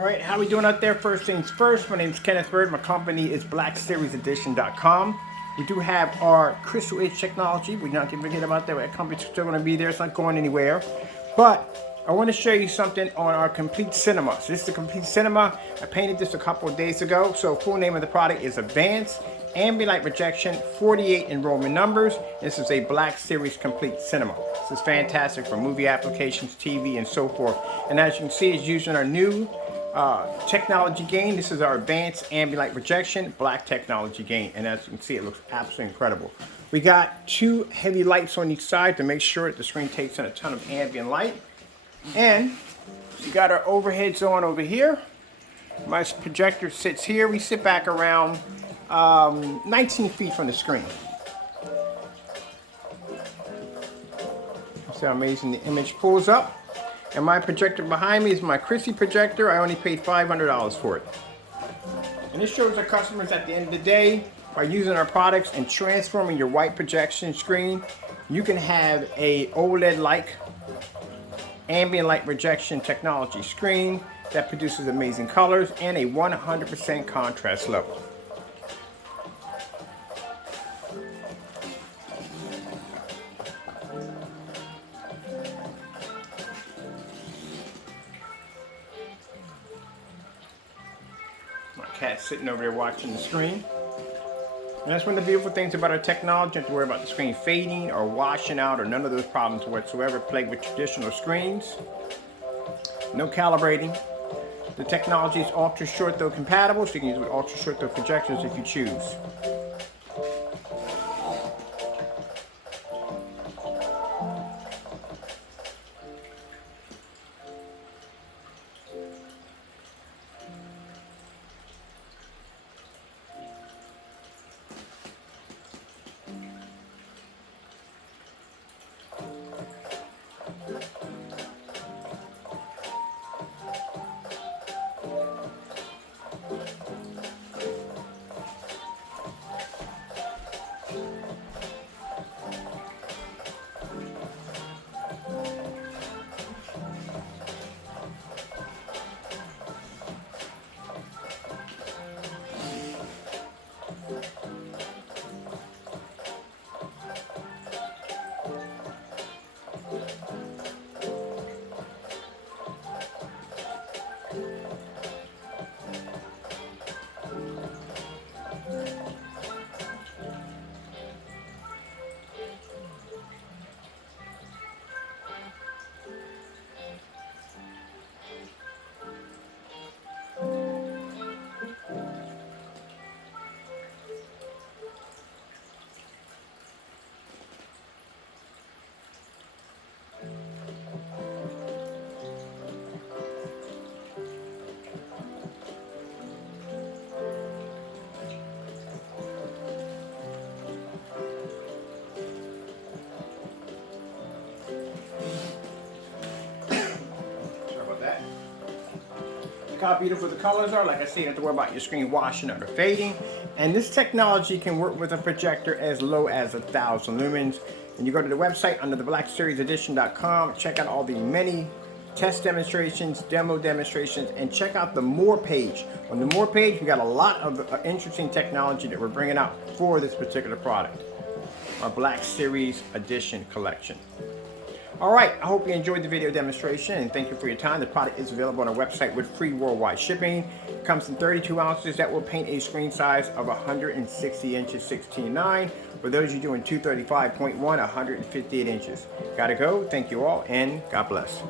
All right, how we doing out there? First things first, my name is Kenneth Bird. My company is BlackSeriesEdition.com. We do have our Crystal Edge technology. We're not going to forget about that. That company's still going to be there. It's not going anywhere. But I want to show you something on our Complete Cinema. So this is the Complete Cinema. I painted this a couple of days ago. So full name of the product is Advanced Ambient Light Rejection, 48 in Roman numbers. This is a Black Series Complete Cinema. This is fantastic for movie applications, TV, and so forth. And as you can see, it's using our new technology gain. This is our Advanced Ambient Light Rejection Black Technology Gain, and as you can see, it looks absolutely incredible. We got two heavy lights on each side to make sure that the screen takes in a ton of ambient light, and we got our overheads on over here. My projector sits here. We sit back around 19 feet from the screen. See how amazing the image pulls up. And my projector behind me is my Christie projector. I only paid $500 for it. And this shows our customers at the end of the day, by using our products and transforming your white projection screen, you can have a OLED-like ambient light rejection technology screen that produces amazing colors and a 100% contrast level. My cat's sitting over there watching the screen. And that's one of the beautiful things about our technology. You don't have to worry about the screen fading or washing out or none of those problems whatsoever plagued with traditional screens. No calibrating. The technology is ultra short throw compatible, so you can use it with ultra short throw projectors if you choose. Look how beautiful the colors are. Like I said, you don't have to worry about your screen washing out or fading. And this technology can work with a projector as low as 1,000 lumens. And you go to the website under the BlackSeriesEdition.com, check out all the many test demonstrations, demo demonstrations, and check out the More page. On the More page, we got a lot of interesting technology that we're bringing out for this particular product, our Black Series Edition collection. All right, I hope you enjoyed the video demonstration and thank you for your time. The product is available on our website with free worldwide shipping. It comes in 32 ounces. That will paint a screen size of 160 inches, 16:9. For those you doing 235.1, 158 inches. Gotta go. Thank you all and God bless.